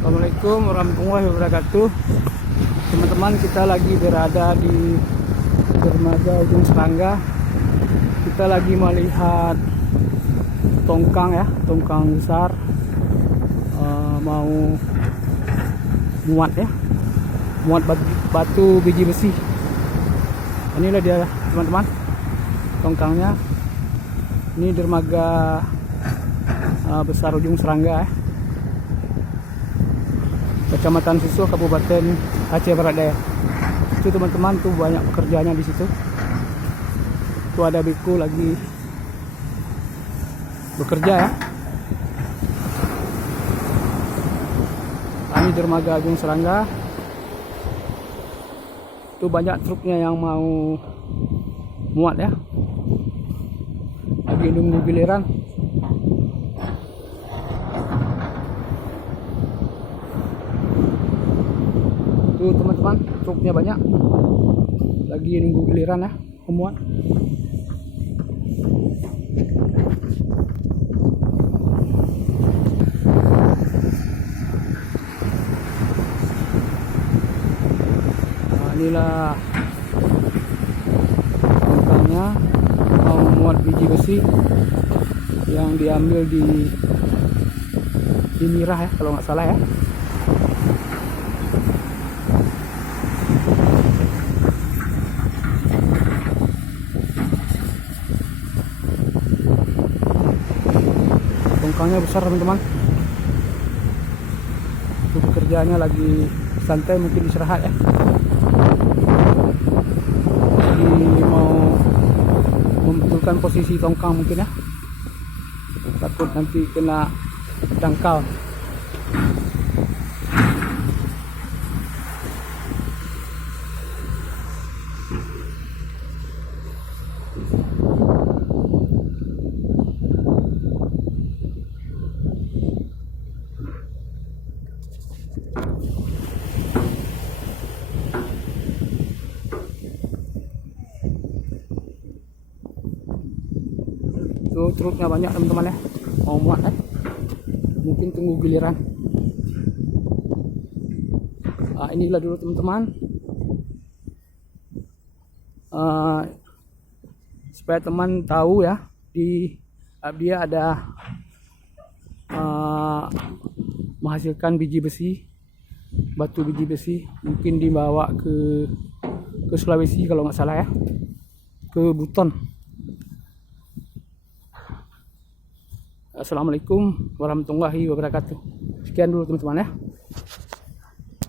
Assalamualaikum warahmatullahi wabarakatuh. Teman-teman, kita lagi berada di dermaga Ujung Serangga. Kita lagi melihat tongkang ya, tongkang besar mau muat ya, muat batu biji besi. Inilah dia teman-teman, tongkangnya. Ini dermaga besar Ujung Serangga ya. Kecamatan Susuh, Kabupaten Aceh Barat Daya. Itu teman-teman, tuh banyak pekerjaannya di situ. Tuh ada biku lagi bekerja ya. Ini dermaga Ujung Serangga. Tuh banyak truknya yang mau muat ya. Lagi nunggu giliran. Tuh teman-teman, truknya banyak, lagi nunggu giliran ya, pemuat. Nah, inilah tongkangnya mau muat biji besi yang diambil di Mirah ya, kalau nggak salah ya. Tongkangnya besar teman-teman. Itu pekerjaannya lagi santai, mungkin istirahat ya. Lagi mau membetulkan posisi tongkang mungkin ya. Takut nanti kena dangkal. Tuh truknya banyak teman-teman ya, mau muat ya. Mungkin tunggu giliran. Inilah dulu teman-teman, supaya teman tahu ya, di dia ada menghasilkan biji besi, batu biji besi, mungkin dibawa ke Sulawesi kalau nggak salah ya, ke Buton. Assalamualaikum warahmatullahi wabarakatuh. Sekian dulu teman-teman ya.